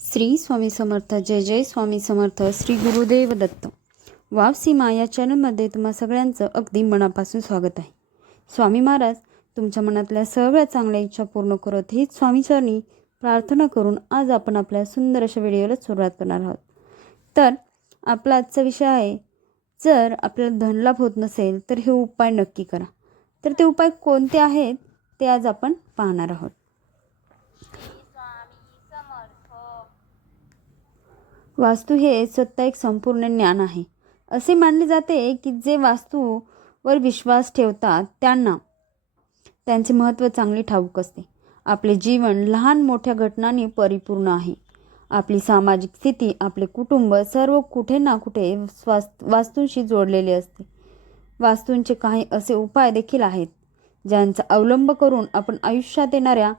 श्री स्वामी समर्थ जय जय स्वामी समर्थ श्री गुरुदेव दत्त. वाव सीमा या चॅनलमध्ये तुम्हा सगळ्यांचं अगदी मनापासून स्वागत आहे. स्वामी महाराज तुमच्या मनातल्या सगळ्या चांगल्या इच्छा पूर्ण करत हीच स्वामीचरणी प्रार्थना करून आज आपण आपल्या सुंदर अशा व्हिडिओला सुरुवात करणार आहोत. तर आपला आजचा विषय आहे जर आपल्याला धनलाभ होत नसेल तर हे उपाय नक्की करा. तर ते उपाय कोणते आहेत ते आज आपण पाहणार आहोत. वास्तू हे स्वतः एक संपूर्ण ज्ञान आहे. असे मानले जाते की जे वास्तूवर विश्वास ठेवतात त्यांना त्यांचे महत्त्व चांगले ठाऊक असते. आपले जीवन लहान मोठ्या घटनांनी परिपूर्ण आहे. आपली सामाजिक स्थिती आपले कुटुंब सर्व कुठे ना कुठे स्वास वास्तूंशी जोडलेले असते. वास्तूंचे काही असे उपाय देखील आहेत ज्यांचा अवलंब करून आपण आयुष्यात येणाऱ्या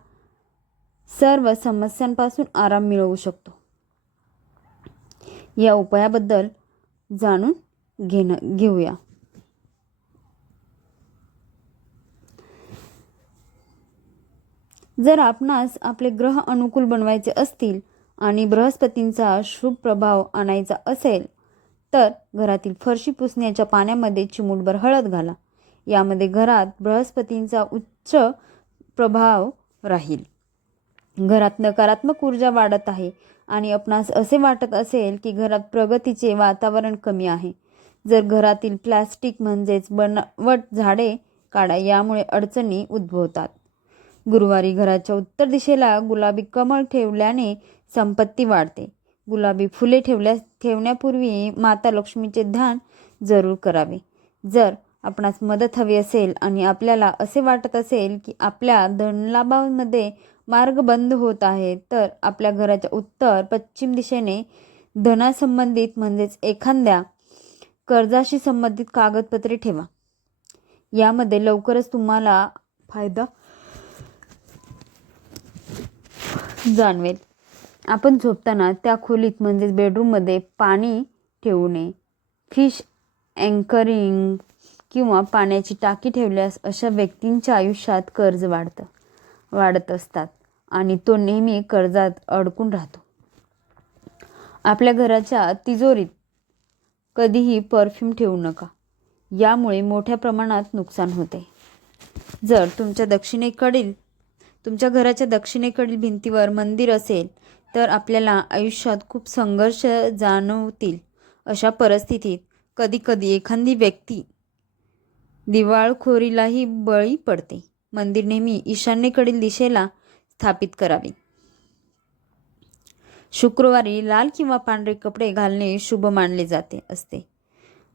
सर्व समस्यांपासून आराम मिळवू शकतो. या उपायाबद्दल जाणून घेणं घेऊया. जर आपणास आपले ग्रह अनुकूल बनवायचे असतील आणि बृहस्पतींचा शुभ प्रभाव आणायचा असेल तर घरातील फरशी पुसण्याच्या पाण्यामध्ये चिमूटभर हळद घाला. यामध्ये घरात बृहस्पतींचा उच्च प्रभाव राहील. घरात नकारात्मक ऊर्जा वाढत आहे. आणि आपणास असे वाटत असेल की घरात प्रगतीचे वातावरण कमी आहे. जर घरातील प्लॅस्टिक म्हणजेच बनवट झाडे काढा यामुळे अडचणी उद्भवतात. गुरुवारी घराच्या उत्तर दिशेला गुलाबी कमळ ठेवल्याने संपत्ती वाढते. गुलाबी फुले ठेवल्या ठेवण्यापूर्वी माता लक्ष्मीचे ध्यान जरूर करावे. जर आपणास मदत हवी असेल आणि आपल्याला असे वाटत असेल की आपल्या धनलाभामध्ये मार्ग बंद होत आहे तर आपल्या घराच्या उत्तर पश्चिम दिशेने धनासंबंधित म्हणजेच एखाद्या कर्जाशी संबंधित कागदपत्रे ठेवा. यामध्ये लवकरच तुम्हाला फायदा जाणवेल. आपण झोपताना त्या खोलीत म्हणजेच बेडरूममध्ये पाणी ठेवू नये. फिश अँकरिंग किंवा पाण्याची टाकी ठेवल्यास अशा व्यक्तींच्या आयुष्यात कर्ज वाढतं वाढत असतात आणि तो नेहमी कर्जात अडकून राहतो. आपल्या घराच्या तिजोरीत कधीही परफ्यूम ठेवू नका. यामुळे मोठ्या प्रमाणात नुकसान होते. जर तुमच्या दक्षिणेकडील तुमच्या घराच्या दक्षिणेकडील भिंतीवर मंदिर असेल तर आपल्याला आयुष्यात खूप संघर्ष जाणवतील. अशा परिस्थितीत कधीकधी एखादी व्यक्ती दिवाळखोरीलाही बळी पडते. मंदिर नेहमी ईशान्येकडील दिशेला स्थापित करावे. शुक्रवारी लाल किंवा पांढरे कपडे घालणे शुभ मानले जाते असते.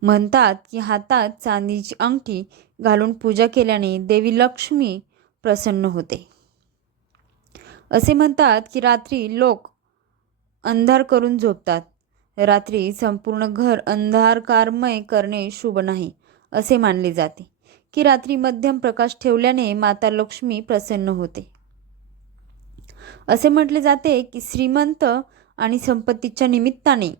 म्हणतात की हातात चांदीची अंगठी घालून पूजा केल्याने देवी लक्ष्मी प्रसन्न होते. असे म्हणतात की रात्री लोक अंधार करून झोपतात. रात्री संपूर्ण घर अंधारकारमय करणे शुभ नाही. असे मानले जाते की रात्री मध्यम प्रकाश ठेवल्याने माता लक्ष्मी प्रसन्न होते. असे म्हटले जाते की श्रीमंत आणि संपत्तीच्या निमित्ताने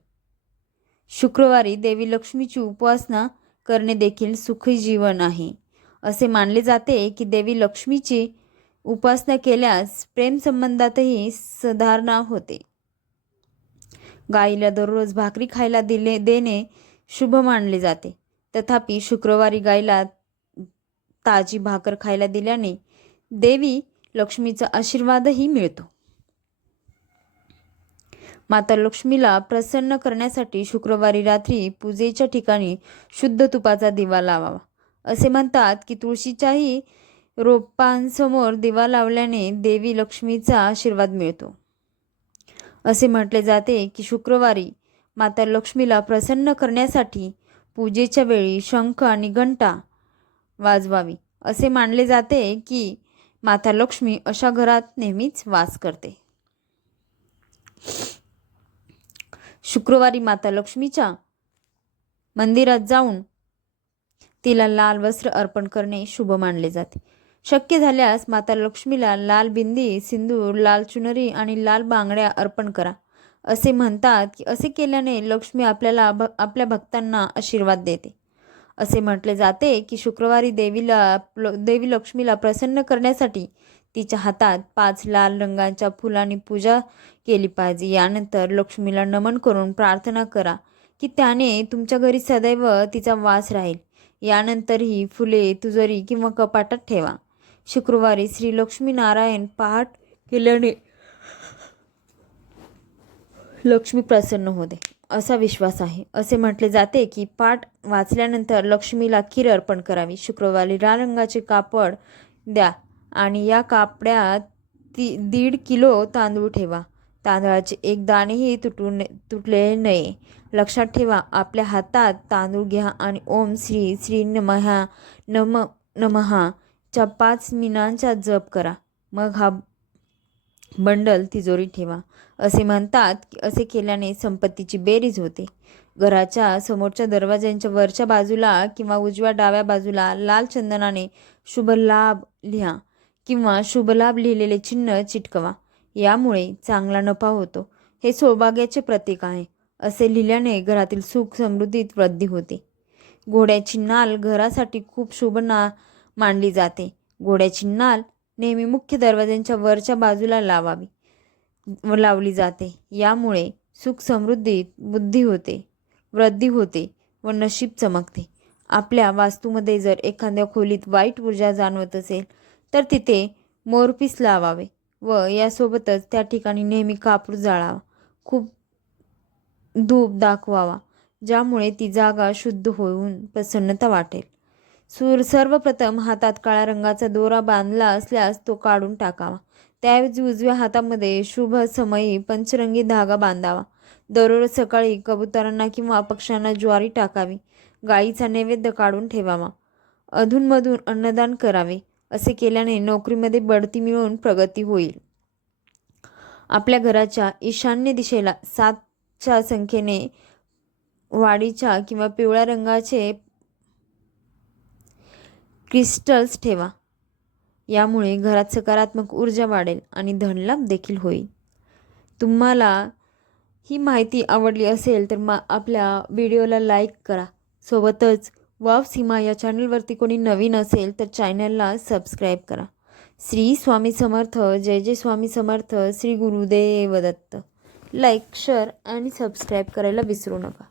शुक्रवारी देवी लक्ष्मीची उपासना करणे देखील सुखी जीवन आहे. असे मानले जाते की देवी लक्ष्मीची उपासना केल्यास प्रेमसंबंधातही सुधारणा होते. गाईला दररोज भाकरी खायला दिले देणे शुभ मानले जाते. तथापि शुक्रवारी गायला ताजी भाकर खायला दिल्याने देवी लक्ष्मीचा आशीर्वादही मिळतो. माता लक्ष्मीला प्रसन्न करण्यासाठी शुक्रवारी रात्री पूजेच्या ठिकाणी शुद्ध तुपाचा दिवा लावावा. असे म्हणतात की तुळशीच्याही रोपांसमोर दिवा लावल्याने देवी लक्ष्मीचा आशीर्वाद मिळतो. असे म्हटले जाते की शुक्रवारी माता लक्ष्मीला प्रसन्न करण्यासाठी पूजेच्या वेळी शंख आणि घंटा वाजवावी. असे मानले जाते की माता लक्ष्मी अशा घरात नेहमीच वास करते. शुक्रवारी माता लक्ष्मीच्या मंदिरात जाऊन तिला लाल वस्त्र अर्पण करणे शुभ मानले जाते. शक्य झाल्यास माता लक्ष्मीला लाल बिंदी सिंदूर लाल चुनरी आणि लाल बांगड्या अर्पण करा. असे म्हणतात की असे केल्याने लक्ष्मी आपल्याला भ आपल्या भक्तांना आशीर्वाद देते. असे म्हटले जाते की शुक्रवारी देवीला देवी लक्ष्मीला प्रसन्न करण्यासाठी तिच्या हातात पाच लाल रंगाच्या फुलांनी पूजा केली पाहिजे. यानंतर लक्ष्मीला नमन करून प्रार्थना करा की त्याने तुमच्या घरी सदैव तिचा वास राहील. यानंतर ही फुले तुजरी किंवा कपाटात ठेवा. शुक्रवारी श्री लक्ष्मीनारायण पहाट केल्याने लक्ष्मी प्रसन्न होते. असा विश्वास आहे. असे म्हटले जाते की पाठ वाचल्यानंतर लक्ष्मीला खीर अर्पण करावी. शुक्रवारी लाल रंगाचे कापड द्या आणि या कापड्यात ती दीड किलो तांदूळ ठेवा. तांदळाचे एक दाणेही तुटू ने तुटले नये. लक्षात ठेवा आपल्या हातात तांदूळ घ्या आणि ओम श्री श्री नमहा नम नमहाच्या पाच मिनांचा जप करा. मग हा बंडल तिजोरी ठेवा. असे म्हणतात की असे केल्याने संपत्तीची बेरीज होते. घराच्या समोरच्या दरवाज्यांच्या वरच्या बाजूला किंवा उजव्या डाव्या बाजूला लाल चंदनाने शुभ लाभ लिहा किंवा शुभ लाभ लिहिलेले चिन्ह चिटकवा. यामुळे चांगला नफा होतो. हे सौभाग्याचे प्रतीक आहे. असे लिहिल्याने घरातील सुख समृद्धीत वृद्धी होते. घोड्याची नाल घरासाठी खूप शुभ ना मानली जाते. घोड्याची नाल नेहमी मुख्य दरवाज्यांच्या वरच्या बाजूला लावावी. व लावली जाते. यामुळे सुख समृद्धीत बुद्धी होते वृद्धी होते व नशीब चमकते. आपल्या वास्तूमध्ये जर एखाद्या खोलीत वाईट ऊर्जा जाणवत असेल तर तिथे मोरपीस लावावे व यासोबतच त्या ठिकाणी नेहमी कापूर जाळावा. खूप धूप दाखवावा ज्यामुळे ती जागा शुद्ध होऊन प्रसन्नता वाटेल. सूर सर्वप्रथम हातात काळ्या रंगाचा दोरा बांधला असल्यास तो काढून टाकावा. त्याऐवजी उजव्या हातामध्ये शुभ समयी पंचरंगी धागा बांधावा. दररोज सकाळी कबुतरांना किंवा पक्ष्यांना ज्वारी टाकावी. गाईचा नैवेद्य काढून ठेवावा. अधूनमधून अन्नदान करावे. असे केल्याने नोकरीमध्ये बढती मिळून प्रगती होईल. आपल्या घराच्या ईशान्य दिशेला सातच्या संख्येने वाडीच्या किंवा पिवळ्या रंगाचे क्रिस्टल्स ठेवा. यामुळे घरात सकारात्मक ऊर्जा वाढेल आणि धनलाभ देखील होईल. तुम्हाला ही माहिती आवडली असेल तर मा आपल्या व्हिडिओला लाईक करा. सोबतच वाव सीमा या चॅनलवरती कोणी नवीन असेल तर चॅनलला सबस्क्राईब करा. श्री स्वामी समर्थ जय जय स्वामी समर्थ श्री गुरुदेव दत्त. लाईक शेअर आणि सबस्क्राईब करायला विसरू नका.